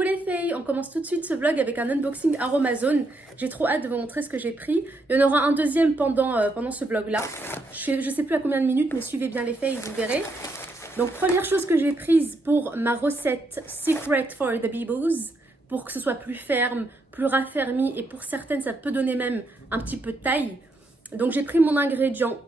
Coucou les filles, on commence tout de suite ce vlog avec un unboxing Aromazone. J'ai trop hâte de vous montrer ce que j'ai pris. Il y en aura un deuxième pendant ce vlog là. Je sais plus à combien de minutes, mais suivez bien les filles, vous verrez. Donc première chose que j'ai prise pour ma recette Secret for the Bebos, pour que ce soit plus ferme, plus raffermi et pour certaines ça peut donner même un petit peu de taille. Donc j'ai pris mon ingrédient,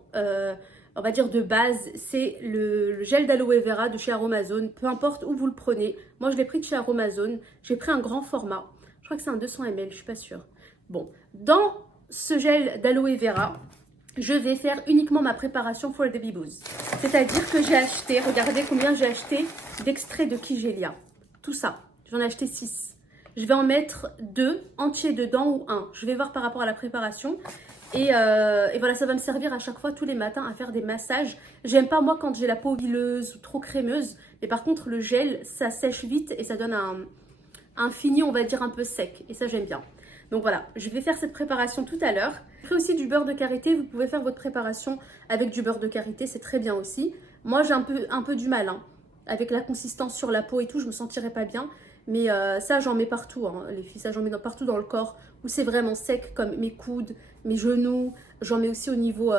on va dire de base, c'est le gel d'aloe vera de chez Aromazone. Peu importe où vous le prenez, moi je l'ai pris de chez Aromazone. J'ai pris un grand format, je crois que c'est un 200 ml, je suis pas sûre. Bon, dans ce gel d'aloe vera, je vais faire uniquement ma préparation for the Bebos. C'est-à-dire que j'ai acheté, regardez combien j'ai acheté d'extrait de Kigelia. Tout ça, j'en ai acheté 6. Je vais en mettre 2 entiers dedans ou 1. Je vais voir par rapport à la préparation. Et voilà, ça va me servir à chaque fois, tous les matins, à faire des massages. J'aime pas, moi, quand j'ai la peau huileuse ou trop crémeuse. Mais par contre, le gel, ça sèche vite et ça donne un fini, on va dire, un peu sec. Et ça, j'aime bien. Donc voilà, je vais faire cette préparation tout à l'heure. Après aussi du beurre de karité, vous pouvez faire votre préparation avec du beurre de karité, c'est très bien aussi. Moi, j'ai un peu du mal, hein. Avec la consistance sur la peau et tout, je me sentirais pas bien. Mais ça, j'en mets partout, hein, les filles, ça j'en mets partout dans le corps où c'est vraiment sec, comme mes coudes, mes genoux. J'en mets aussi au niveau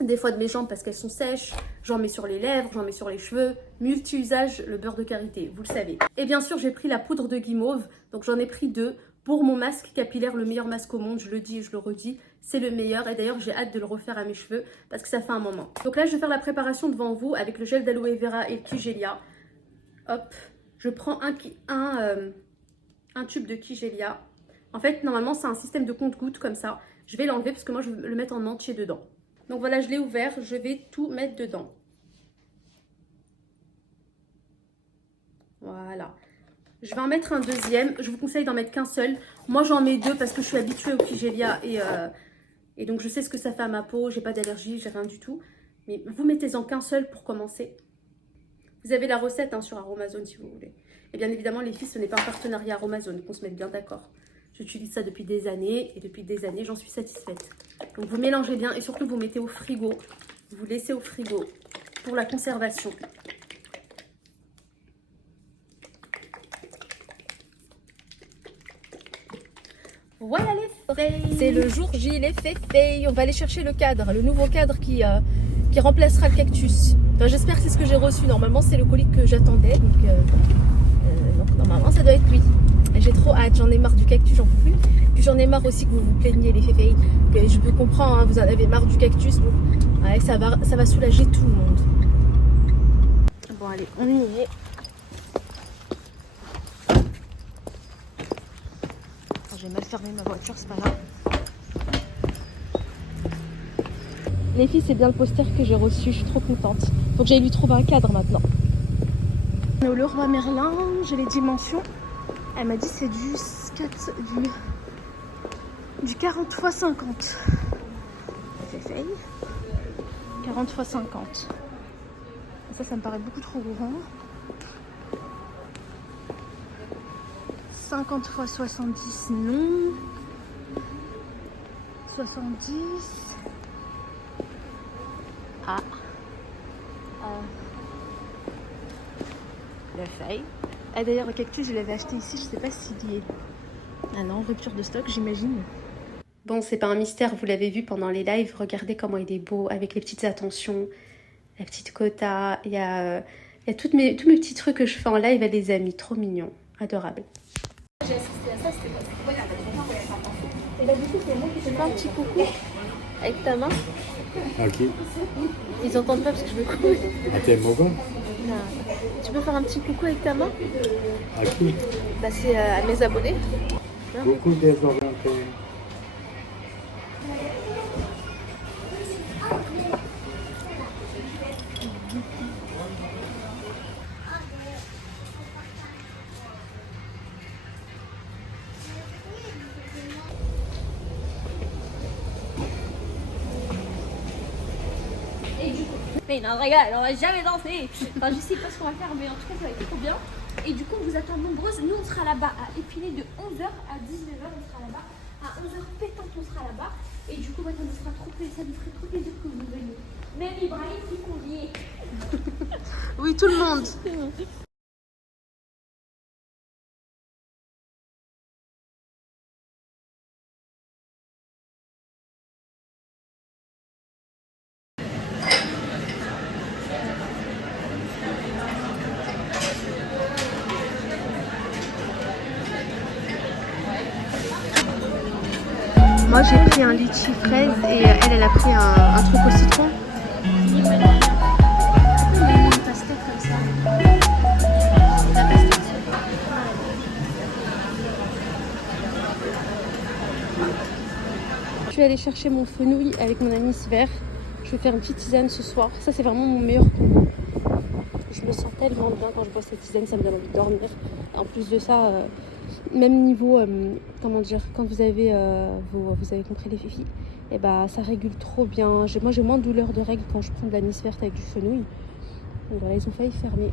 des fois de mes jambes parce qu'elles sont sèches. J'en mets sur les lèvres, j'en mets sur les cheveux. Multi-usage, le beurre de karité, vous le savez. Et bien sûr, j'ai pris la poudre de guimauve, donc j'en ai pris 2 pour mon masque capillaire, le meilleur masque au monde. Je le dis et je le redis, c'est le meilleur. Et d'ailleurs, j'ai hâte de le refaire à mes cheveux parce que ça fait un moment. Donc là, je vais faire la préparation devant vous avec le gel d'aloe vera et le Kigelia. Hop. Je prends un tube de Kigelia. En fait, normalement, c'est un système de compte-gouttes comme ça. Je vais l'enlever parce que moi, je vais le mettre en entier dedans. Donc voilà, je l'ai ouvert. Je vais tout mettre dedans. Voilà. Je vais en mettre un deuxième. Je vous conseille d'en mettre qu'un seul. Moi, j'en mets 2 parce que je suis habituée au Kigelia et donc, je sais ce que ça fait à ma peau. J'ai pas d'allergie, j'ai rien du tout. Mais vous mettez-en qu'un seul pour commencer. Vous avez la recette hein, sur Aromazone si vous voulez. Et bien évidemment, les filles, ce n'est pas un partenariat Aromazone, qu'on se mette bien d'accord. J'utilise ça depuis des années et depuis des années, j'en suis satisfaite. Donc vous mélangez bien et surtout vous mettez au frigo. Vous laissez au frigo pour la conservation. Voilà les filles. C'est le jour J, les filles. On va aller chercher le cadre, le nouveau cadre qui remplacera le cactus. Enfin, j'espère que c'est ce que j'ai reçu. Normalement, c'est le colis que j'attendais. Donc normalement, ça doit être lui. J'ai trop hâte. J'en ai marre du cactus, j'en peux plus. Puis j'en ai marre aussi que vous vous plaigniez, les filles. Que je peux comprendre, hein, vous en avez marre du cactus. Donc, ouais, ça va soulager tout le monde. Bon, allez, on y est. J'ai mal fermé ma voiture, c'est pas grave. Les filles, c'est bien le poster que j'ai reçu, je suis trop contente. Faut que j'aille lui trouver un cadre maintenant. On est au Leroy Merlin, j'ai les dimensions. Elle m'a dit c'est du 40 x 50. J'essaye. 40 x 50. Ça me paraît beaucoup trop grand. 50 x 70, non. 70. Ah. La feuille. Ah d'ailleurs le cactus je l'avais acheté ici, je sais pas s'il y est. Ah non, rupture de stock j'imagine. Bon, c'est pas un mystère, vous l'avez vu pendant les lives, regardez comment il est beau avec les petites attentions, la petite quota, il y a tous mes petits trucs que je fais en live à des amis, trop mignon, adorable. J'ai assisté à ça, c'était pas et là du coup c'est moi qui fais un petit coucou avec ta main. Ok. Ils entendent pas parce que je me coupe. Ah, t'es Mogo? Non. Tu peux faire un petit coucou avec ta main? À qui? Bah c'est à mes abonnés. Beaucoup désorientés. Mais non, regarde, on va jamais danser. Enfin, je sais pas ce qu'on va faire, mais en tout cas, ça va être trop bien. Et du coup, on vous attend nombreuses. Nous, on sera là-bas à Épinay de 11h à 19h. On sera là-bas. À 11h pétante, on sera là-bas. Et du coup, ça nous fera trop plaisir. Ça nous ferait trop plaisir que vous veniez. Même Ibrahim, qui convient. Oui, tout le monde. Moi j'ai pris un litchi fraise et elle a pris un truc au citron. Une pastèque comme ça. La pastèque. Je vais aller chercher mon fenouil avec mon anis vert. Je vais faire une petite tisane ce soir. Ça c'est vraiment mon meilleur combo. Je me sens tellement bien quand je bois cette tisane, ça me donne envie de dormir. En plus de ça, même niveau, comment dire, quand vous avez compris les filles, et bah ça régule trop bien. Moi j'ai moins de douleur de règles quand je prends de l'anis verte avec du fenouil. Donc voilà, ils ont failli fermer.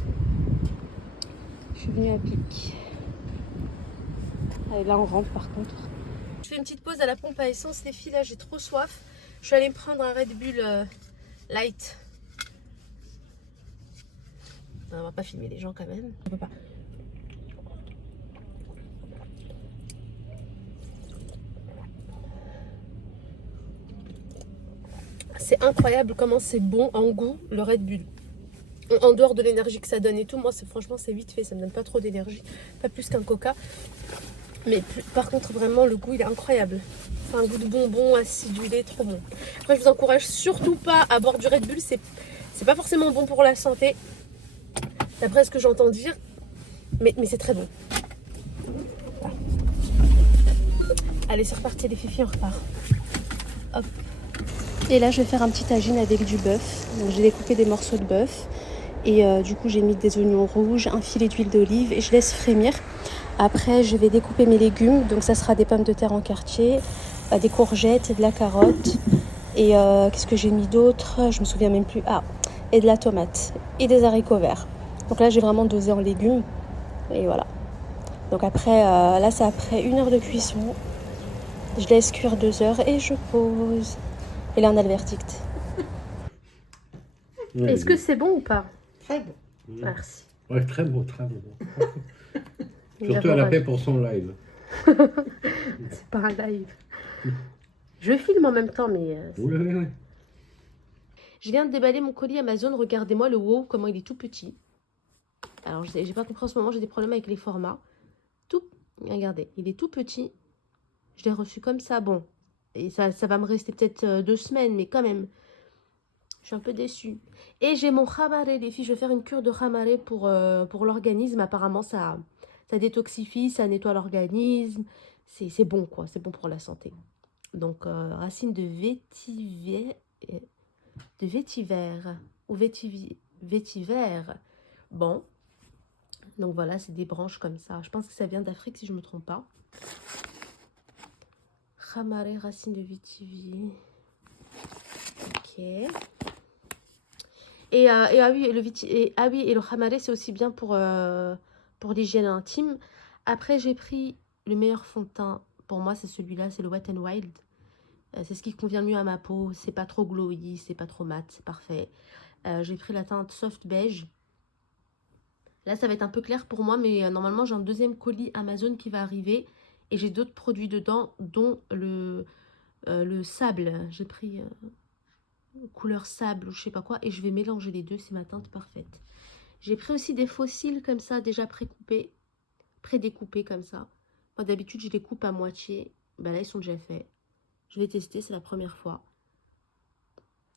Je suis venue à pic. Allez, là on rentre par contre. Je fais une petite pause à la pompe à essence, les filles, là j'ai trop soif. Je suis allée me prendre un Red Bull Light. Non, on va pas filmer les gens quand même. On peut pas. C'est incroyable comment c'est bon en goût le Red Bull. En dehors de l'énergie que ça donne et tout, moi franchement c'est vite fait, ça me donne pas trop d'énergie. Pas plus qu'un coca. Mais par contre vraiment le goût il est incroyable. C'est un goût de bonbon acidulé, trop bon. Après je vous encourage surtout pas à boire du Red Bull, c'est pas forcément bon pour la santé. D'après ce que j'entends dire, mais c'est très bon. Voilà. Allez, c'est reparti les filles, on repart. Hop. Et là, je vais faire un petit tagine avec du bœuf. Donc, j'ai découpé des morceaux de bœuf. Et du coup, j'ai mis des oignons rouges, un filet d'huile d'olive et je laisse frémir. Après, je vais découper mes légumes. Donc, ça sera des pommes de terre en quartier, des courgettes, de la carotte. Et qu'est-ce que j'ai mis d'autre? Je me souviens même plus. Ah, et de la tomate et des haricots verts. Donc là, j'ai vraiment dosé en légumes. Et voilà. Donc après, là, c'est après 1 heure de cuisson. Je laisse cuire 2 heures et je pose. Et là, on a le verdict. Ouais, Est-ce que c'est bon ou pas? Très bon. Merci. Ouais, très beau, très beau. Surtout elle a fait pour son live. C'est pas un live. Je filme en même temps, mais... Oui. Je viens de déballer mon colis Amazon. Regardez-moi le wow, comment il est tout petit. Alors, j'ai pas compris en ce moment, j'ai des problèmes avec les formats. Regardez, il est tout petit. Je l'ai reçu comme ça. Bon, et ça va me rester peut-être 2 semaines, mais quand même. Je suis un peu déçue. Et j'ai mon hamaré, les filles. Je vais faire une cure de hamaré pour l'organisme. Apparemment, ça détoxifie, ça nettoie l'organisme. C'est bon, quoi. C'est bon pour la santé. Donc, racine de vétiver ou vétiver. Bon. Donc voilà, c'est des branches comme ça. Je pense que ça vient d'Afrique si je ne me trompe pas. Hamaré, racine de vétiver. Ok. Et le hamaré, c'est aussi bien pour l'hygiène intime. Après, j'ai pris le meilleur fond de teint. Pour moi, c'est celui-là, c'est le Wet n Wild. C'est ce qui convient mieux à ma peau. C'est pas trop glowy, c'est pas trop mat, c'est parfait. J'ai pris la teinte soft beige. Là, ça va être un peu clair pour moi, mais normalement, j'ai un deuxième colis Amazon qui va arriver. Et j'ai d'autres produits dedans, dont le sable. J'ai pris couleur sable ou je sais pas quoi. Et je vais mélanger les deux, c'est ma teinte parfaite. J'ai pris aussi des fossiles comme ça, déjà précoupés. Prédécoupés comme ça. Moi, d'habitude, je les coupe à moitié. Ben là, ils sont déjà faits. Je vais tester, c'est la première fois.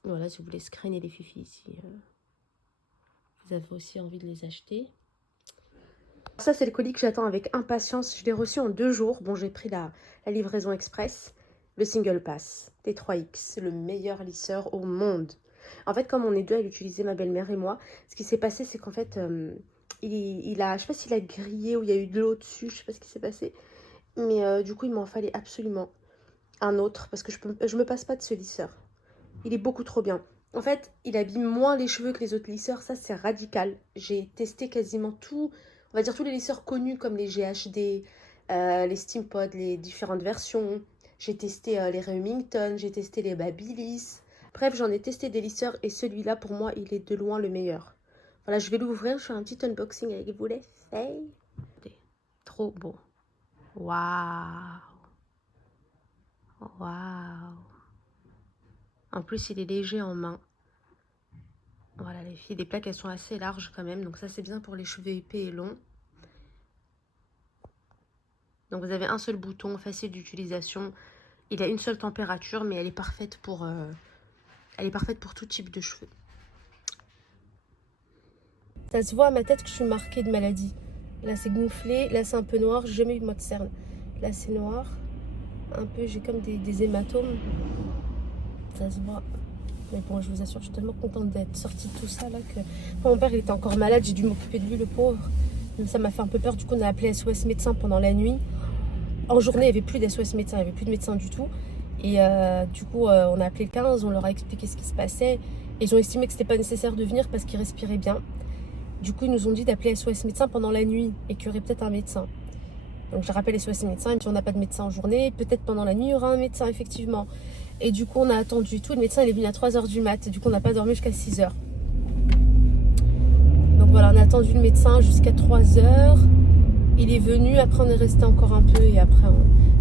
Voilà, si vous voulez screener les fifis ici. Vous avez aussi envie de les acheter. Ça, c'est le colis que j'attends avec impatience. Je l'ai reçu en 2 jours. Bon, j'ai pris la livraison express. Le Single Pass T3X, le meilleur lisseur au monde. En fait, comme on est deux à l'utiliser, ma belle-mère et moi, ce qui s'est passé, c'est qu'en fait, il a, je sais pas s'il a grillé ou il y a eu de l'eau dessus, je sais pas ce qui s'est passé. Mais du coup, il m'en fallait absolument un autre parce que je me passe pas de ce lisseur. Il est beaucoup trop bien. En fait, il abîme moins les cheveux que les autres lisseurs. Ça, c'est radical. J'ai testé quasiment tout, on va dire tous les lisseurs connus comme les GHD, les Steampod, les différentes versions. J'ai testé les Remington, j'ai testé les Babyliss. Bref, j'en ai testé des lisseurs et celui-là, pour moi, il est de loin le meilleur. Voilà, je vais l'ouvrir. Je fais un petit unboxing avec vous les filles. Trop beau. Waouh. Waouh. En plus, il est léger en main. Voilà, les filles, les plaques, elles sont assez larges quand même. Donc ça, c'est bien pour les cheveux épais et longs. Donc vous avez un seul bouton, facile d'utilisation. Il a une seule température, mais elle est parfaite pour tout type de cheveux. Ça se voit à ma tête que je suis marquée de maladie. Là, c'est gonflé. Là, c'est un peu noir. J'ai jamais eu de cerne. Là, c'est noir. Un peu, j'ai comme des hématomes. Ça se voit. Mais bon, je vous assure, je suis tellement contente d'être sortie de tout ça là que... Quand mon père il était encore malade, j'ai dû m'occuper de lui, le pauvre. Donc ça m'a fait un peu peur. Du coup, on a appelé SOS médecin pendant la nuit. En journée, il n'y avait plus d'SOS médecin, il n'y avait plus de médecin du tout. Et du coup, on a appelé le 15, on leur a expliqué ce qui se passait. Et ils ont estimé que c'était pas nécessaire de venir parce qu'il respirait bien. Du coup, ils nous ont dit d'appeler SOS médecin pendant la nuit et qu'il y aurait peut-être un médecin. Donc, je rappelle SOS médecin, et si on n'a pas de médecin en journée, peut-être pendant la nuit, il y aura un médecin, effectivement. Et du coup, on a attendu tout. Le médecin, il est venu à 3 h du mat. Du coup, on n'a pas dormi jusqu'à 6 h. Donc voilà, on a attendu le médecin jusqu'à 3 h. Il est venu, après on est resté encore un peu et après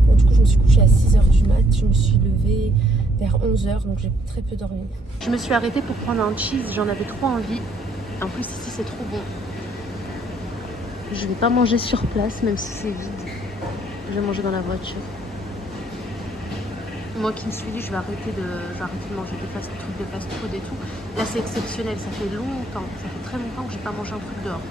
bon, du coup je me suis couchée à 6 h du mat, je me suis levée vers 11 h, donc j'ai très peu dormi. Je me suis arrêtée pour prendre un cheese, j'en avais trop envie. En plus ici c'est trop bon. Je vais pas manger sur place même si c'est vide. Je vais manger dans la voiture. Moi qui me suis dit je vais arrêter de manger de fast-food et tout. Là c'est exceptionnel, ça fait longtemps, ça fait très longtemps que j'ai pas mangé un truc dehors.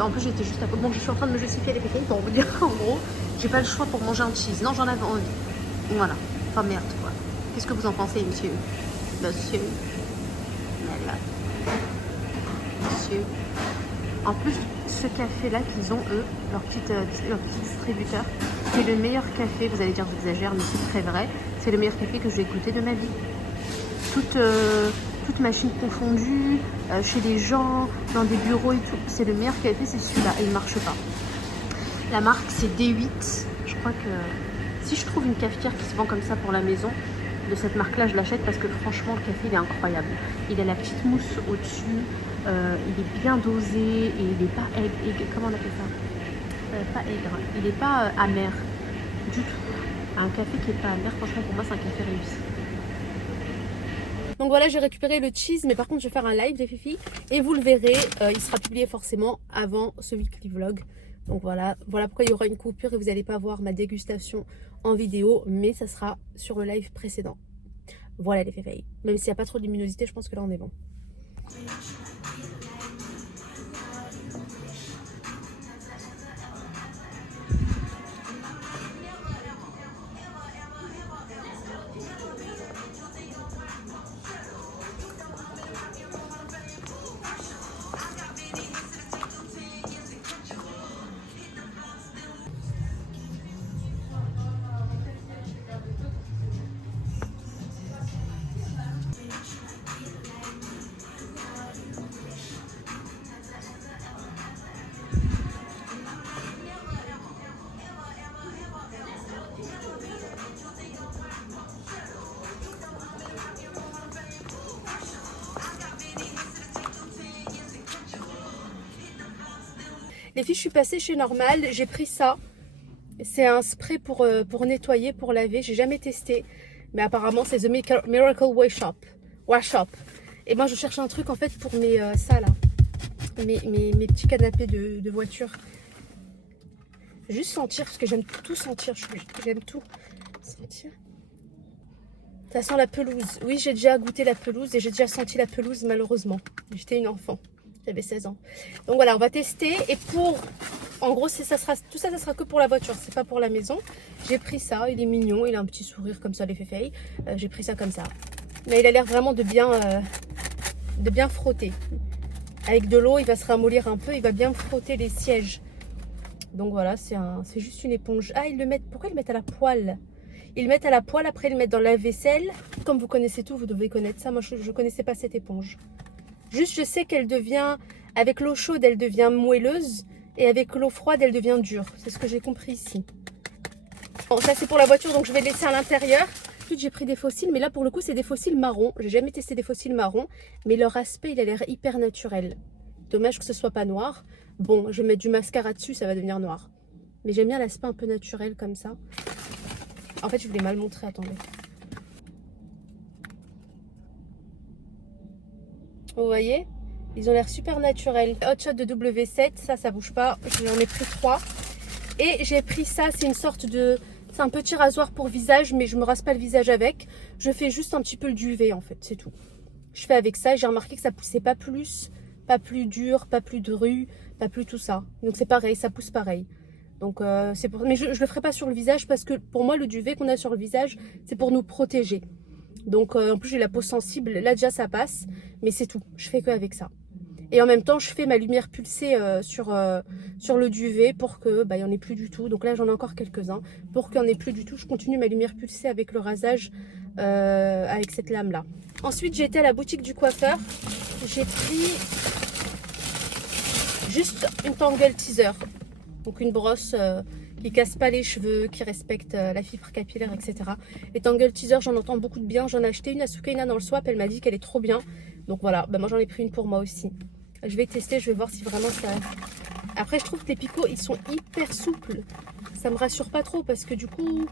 En plus j'étais juste à côté. Bon, je suis en train de me justifier les péquines pour vous dire qu'en gros j'ai pas le choix pour manger un cheese. Non, j'en avais envie. Voilà. Enfin merde quoi. Qu'est-ce que vous en pensez, monsieur? Monsieur. Voilà. Monsieur. En plus, ce café là qu'ils ont eux, leur petit distributeur, c'est le meilleur café. Vous allez dire que j'exagère, mais c'est très vrai. C'est le meilleur café que j'ai goûté de ma vie. Toute machine confondue, chez les gens, dans des bureaux et tout. C'est le meilleur café, c'est celui-là. Et il ne marche pas. La marque, c'est D8. Je crois que si je trouve une cafetière qui se vend comme ça pour la maison, de cette marque-là, je l'achète parce que franchement, le café, il est incroyable. Il a la petite mousse au-dessus. Il est bien dosé et il n'est pas aigre. Comment on appelle ça? Pas aigre. Il n'est pas amer du tout. Un café qui n'est pas amer, franchement, pour moi, c'est un café réussi. Donc voilà, j'ai récupéré le cheese, mais par contre je vais faire un live les filles et vous le verrez, il sera publié forcément avant ce weekly vlog. Donc voilà pourquoi il y aura une coupure et vous n'allez pas voir ma dégustation en vidéo, mais ça sera sur le live précédent. Voilà les filles, même s'il n'y a pas trop de luminosité, je pense que là on est bon. Les filles, je suis passée chez Normal, j'ai pris ça. C'est un spray pour nettoyer, pour laver. J'ai jamais testé, mais apparemment c'est The Miracle Wash Up. Et moi je cherche un truc en fait pour mes ça là, mes petits canapés de voiture. Juste sentir, parce que j'aime tout sentir, j'aime tout sentir. Ça sent la pelouse. Oui, j'ai déjà goûté la pelouse et j'ai déjà senti la pelouse malheureusement. J'étais une enfant. J'avais 16 ans. Donc voilà, on va tester. Et en gros, tout ça sera que pour la voiture. C'est pas pour la maison. J'ai pris ça. Il est mignon. Il a un petit sourire comme ça, les féfeilles. J'ai pris ça comme ça. Mais il a l'air vraiment de bien frotter. Avec de l'eau, il va se ramollir un peu. Il va bien frotter les sièges. Donc voilà, c'est juste une éponge. Ah, pourquoi ils le mettent à la poêle? Ils le mettent à la poêle. Après, ils le mettent dans la vaisselle. Comme vous connaissez tout, vous devez connaître ça. Moi, je ne connaissais pas cette éponge. Juste, je sais qu'elle devient, avec l'eau chaude, elle devient moelleuse. Et avec l'eau froide, elle devient dure. C'est ce que j'ai compris ici. Bon, ça, c'est pour la voiture, donc je vais le laisser à l'intérieur. Ensuite, j'ai pris des fossiles, mais là, pour le coup, c'est des fossiles marrons. J'ai jamais testé des fossiles marrons. Mais leur aspect, il a l'air hyper naturel. Dommage que ce soit pas noir. Bon, je vais mettre du mascara dessus, ça va devenir noir. Mais j'aime bien l'aspect un peu naturel, comme ça. En fait, je voulais mal montrer, attendez. Vous voyez, ils ont l'air super naturels. Hot Shot de W7, ça bouge pas. J'en ai pris 3. Et j'ai pris ça, c'est une sorte de C'est un petit rasoir pour visage, mais je me rase pas le visage avec. Je fais juste un petit peu le duvet en fait, c'est tout. Je fais avec ça et j'ai remarqué que ça poussait pas plus dur, pas plus dru, pas plus tout ça. Donc c'est pareil, ça pousse pareil. Donc c'est pour... Mais je le ferai pas sur le visage parce que pour moi le duvet qu'on a sur le visage, c'est pour nous protéger. Donc en plus j'ai la peau sensible, là déjà ça passe, mais c'est tout. Je fais que avec ça. Et en même temps, je fais ma lumière pulsée sur le duvet pour que il y en ait plus du tout. Donc là, j'en ai encore quelques-uns. Pour qu'il n'y en ait plus du tout, je continue ma lumière pulsée avec le rasage, avec cette lame-là. Ensuite, j'ai été à la boutique du coiffeur. J'ai pris juste une Tangle Teaser. Donc une brosse qui casse pas les cheveux, qui respecte la fibre capillaire, etc. Et Tangle Teaser, j'en entends beaucoup de bien. J'en ai acheté une à Soukaina dans le swap. Elle m'a dit qu'elle est trop bien. Donc voilà, moi j'en ai pris une pour moi aussi. Je vais tester, je vais voir si vraiment ça... Après, je trouve que les picots, ils sont hyper souples. Ça me rassure pas trop parce que du coup,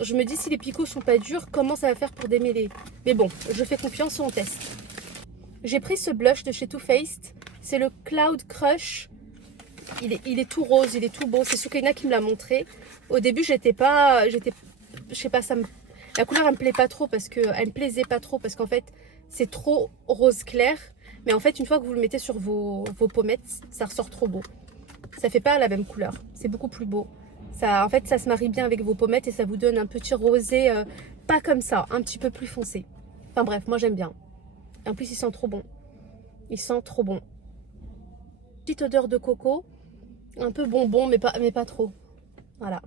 je me dis si les picots sont pas durs, comment ça va faire pour démêler? Mais bon, je fais confiance et on teste. J'ai pris ce blush de chez Too Faced. C'est le Cloud Crush. Il est tout rose, il est tout beau. C'est Soukaina qui me l'a montré. Au début, je sais pas, la couleur, elle me plaît pas trop parce que... Elle me plaisait pas trop parce qu'en fait, c'est trop rose clair. Mais en fait, une fois que vous le mettez sur vos pommettes, ça ressort trop beau. Ça fait pas la même couleur. C'est beaucoup plus beau. Ça, en fait, ça se marie bien avec vos pommettes et ça vous donne un petit rosé, pas comme ça, un petit peu plus foncé. Enfin bref, moi j'aime bien. En plus, il sent trop bon. Il sent trop bon. Petite odeur de coco. Un peu bonbon, mais pas trop. Voilà.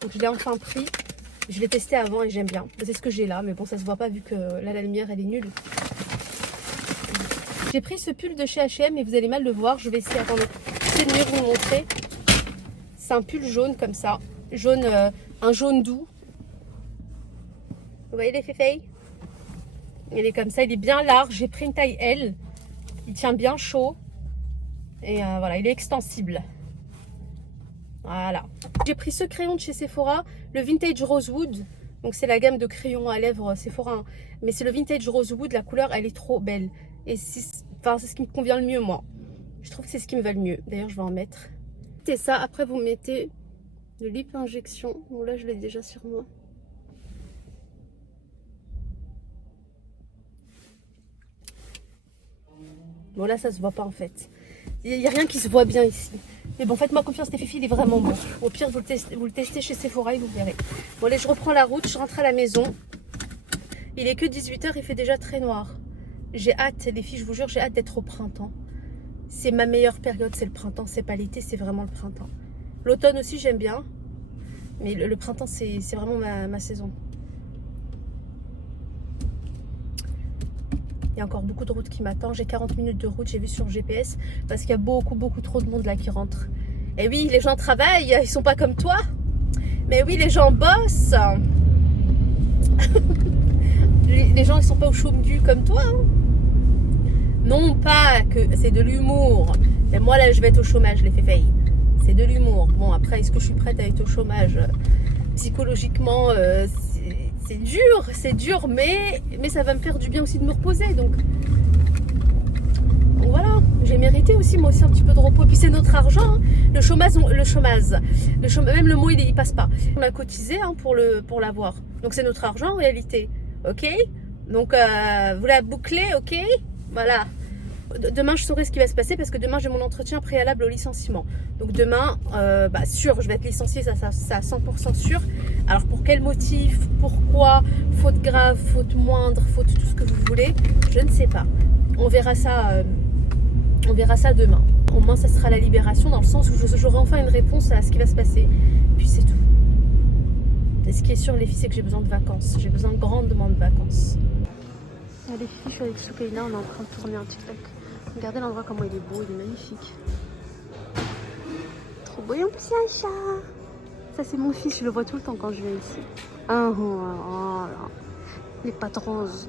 Donc je l'ai enfin pris. Je l'ai testé avant et j'aime bien. C'est ce que j'ai là, mais bon, ça se voit pas vu que là, la lumière, elle est nulle. J'ai pris ce pull de chez H&M et vous allez mal le voir. Je vais essayer, attendez, de mieux vous le montrer. C'est un pull jaune comme ça. Jaune, un jaune doux. Vous voyez les féfeilles? Il est comme ça, il est bien large. J'ai pris une taille L. Il tient bien chaud. Et voilà, il est extensible. Voilà. J'ai pris ce crayon de chez Sephora, le Vintage Rosewood. Donc c'est la gamme de crayons à lèvres Sephora. Hein. Mais c'est le Vintage Rosewood, la couleur, elle est trop belle. Et c'est ce qui me convient le mieux, moi. Je trouve que c'est ce qui me va le mieux. D'ailleurs, je vais en mettre. C'est ça. Après, vous mettez de lip injection. Bon, là, je l'ai déjà sur moi. Bon, là, ça se voit pas, en fait. Il n'y a rien qui se voit bien ici. Mais bon, faites-moi confiance, les filles, il est vraiment bon. Au pire, vous le testez chez Sephora et vous verrez. Bon, allez, je reprends la route. Je rentre à la maison. Il est que 18 h. Il fait déjà très noir. J'ai hâte, les filles, je vous jure, j'ai hâte d'être au printemps. C'est ma meilleure période, c'est le printemps. C'est pas l'été, c'est vraiment le printemps. L'automne aussi, j'aime bien. Mais le printemps, c'est vraiment ma saison. Il y a encore beaucoup de routes qui m'attendent. J'ai 40 minutes de route, j'ai vu sur GPS. Parce qu'il y a beaucoup trop de monde là qui rentre. Et oui, les gens travaillent, ils sont pas comme toi. Mais oui, les gens bossent. Les gens, ils sont pas au chômage comme toi. Hein. Non pas que c'est de l'humour. Mais moi là je vais être au chômage les féfeilles. C'est de l'humour. Bon après est-ce que je suis prête à être au chômage? Psychologiquement c'est dur mais ça va me faire du bien aussi de me reposer. Donc voilà, j'ai mérité aussi moi aussi un petit peu de repos. Et puis c'est notre argent. Hein. Le chômage, même le mot il passe pas. On a cotisé hein, pour l'avoir. Donc c'est notre argent en réalité. Ok? Donc vous la bouclez, ok? Voilà. Demain, je saurai ce qui va se passer parce que demain, j'ai mon entretien préalable au licenciement. Donc demain, sûr, je vais être licenciée, ça à 100% sûr. Alors pour quel motif? Pourquoi? Faute grave, faute moindre, faute tout ce que vous voulez? Je ne sais pas. On verra ça demain. Au moins, ça sera la libération dans le sens où j'aurai enfin une réponse à ce qui va se passer. Puis c'est tout. Et ce qui est sûr, les filles, c'est que j'ai besoin de vacances. J'ai besoin grandement de vacances. Les filles, je suis avec Soukaina, on est en train de tourner un TikTok. Regardez l'endroit comment il est beau, il est magnifique. Trop beau, et en plus il y a un chat. Ça c'est mon fils, je le vois tout le temps quand je viens ici. Les pattes roses.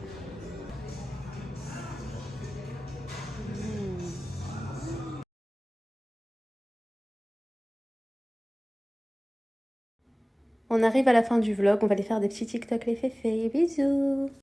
On arrive à la fin du vlog, on va aller faire des petits TikTok les féfés. Bisous.